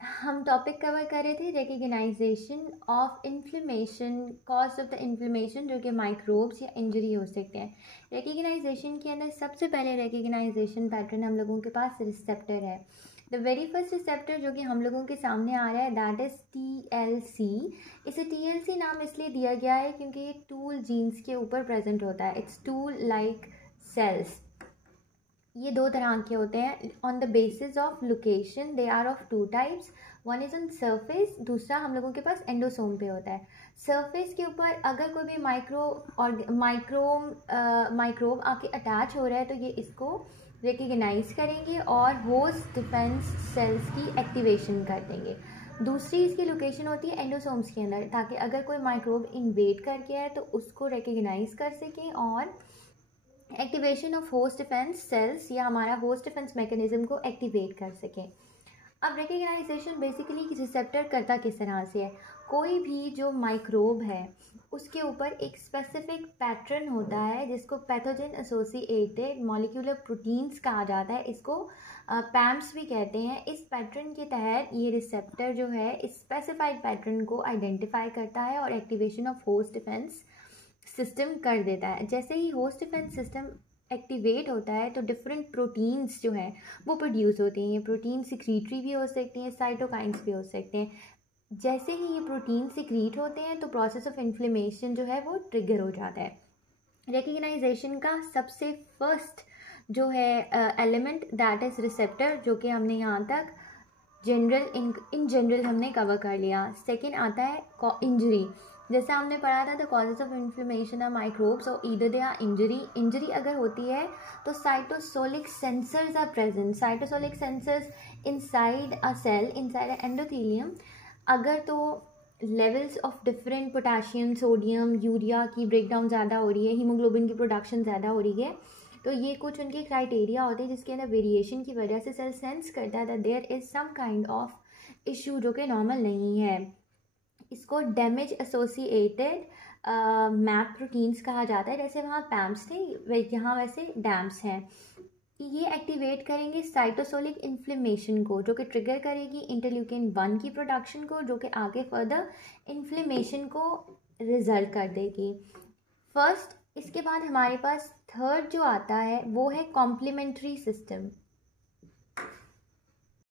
हम topic cover कर रहे थे recognisation of inflammation, cause of the inflammation, जो कि माइक्रोब्स या इंजरी हो सकते हैं। रिकग्नाइजेशन के अंदर सबसे पहले रिकग्नाइजेशन पैटर्न हम लोगों के पास रिसेप्टर है। द वेरी फर्स्ट रिसेप्टर जो कि हम लोगों के सामने आ रहा है दैट इज़ TLC। इसे TLC नाम इसलिए दिया गया है क्योंकि ये टूल जीन्स के ऊपर प्रेजेंट होता है। It's toll like cells. ये दो तरह के होते हैं। On the basis of location they are of two types. One is on surface, दूसरा हम लोगों के पास एंडोसोम पे होता है। सरफेस के ऊपर अगर कोई भी माइक्रोब आके अटैच हो रहा है तो ये इसको रिकग्नाइज करेंगे और होस्ट डिफेंस सेल्स की एक्टिवेशन कर देंगे। दूसरी इसकी लोकेशन होती है एंडोसोम्स के अंदर, ताकि अगर कोई माइक्रोब इन्वेड करके आए तो उसको रिकग्नाइज कर सकें और activation of host defence sales या हमारा होस्ट डिफेंस मैकेनिज्म को एक्टिवेट कर सकें। अब रिकग्नाइजेशन बेसिकली रिसेप्टर करता किस तरह से है। कोई भी जो माइक्रोब है उसके ऊपर एक स्पेसिफिक पैटर्न होता है जिसको पैथोजन एसोसिएटेड मॉलिक्यूलर प्रोटीन्स कहा जाता है। इसको पैम्स भी कहते हैं। इस पैटर्न के तहत ये रिसेप्टर जो है इस स्पेसिफाइड पैटर्न को आइडेंटिफाई करता है और activation of host defence system कर देता है। जैसे ही होस्ट डिफेंस सिस्टम एक्टिवेट होता है तो डिफरेंट प्रोटीन्स जो हैं वो प्रोड्यूस होती हैं। ये प्रोटीन सिक्रीटरी भी हो सकती हैं, साइटोकाइंस भी हो सकते हैं। जैसे ही ये प्रोटीन सिक्रीट होते हैं तो प्रोसेस ऑफ इन्फ्लेमेशन जो है वो ट्रिगर हो जाता है। रिकग्नाइजेशन का सबसे फर्स्ट जो है एलिमेंट दैट इज़ रिसेप्टर, जो कि हमने यहाँ तक इन जनरल हमने कवर कर लिया। सेकेंड आता है इंजरी। जैसे हमने पढ़ा था the causes of inflammation are microbes और ईदर दे आर इंजरी अगर होती है तो cytosolic sensors are present. Cytosolic sensors inside a cell, inside a endothelium. अगर तो levels of different potassium, sodium, urea की ब्रेकडाउन ज़्यादा हो रही है, हीमोग्लोबिन की प्रोडक्शन ज़्यादा हो रही है, तो ये कुछ उनके क्राइटेरिया होते हैं जिसके अंदर वेरिएशन की वजह से सेल सेंस करता है that there is some kind of issue जो कि नॉर्मल नहीं है। इसको डैमेज एसोसिएटेड मैप प्रोटीन्स कहा जाता है। जैसे वहाँ पैम्स थे यहाँ वैसे डैम्स हैं। ये एक्टिवेट करेंगे साइटोसोलिक इन्फ्लेमेशन को, जो कि ट्रिगर करेगी इंटरल्यूकिन 1 की प्रोडक्शन को, जो कि आगे फर्दर इन्फ्लेमेशन को रिजल्ट कर देगी। फर्स्ट, इसके बाद हमारे पास थर्ड जो आता है वो है कॉम्प्लीमेंट्री सिस्टम।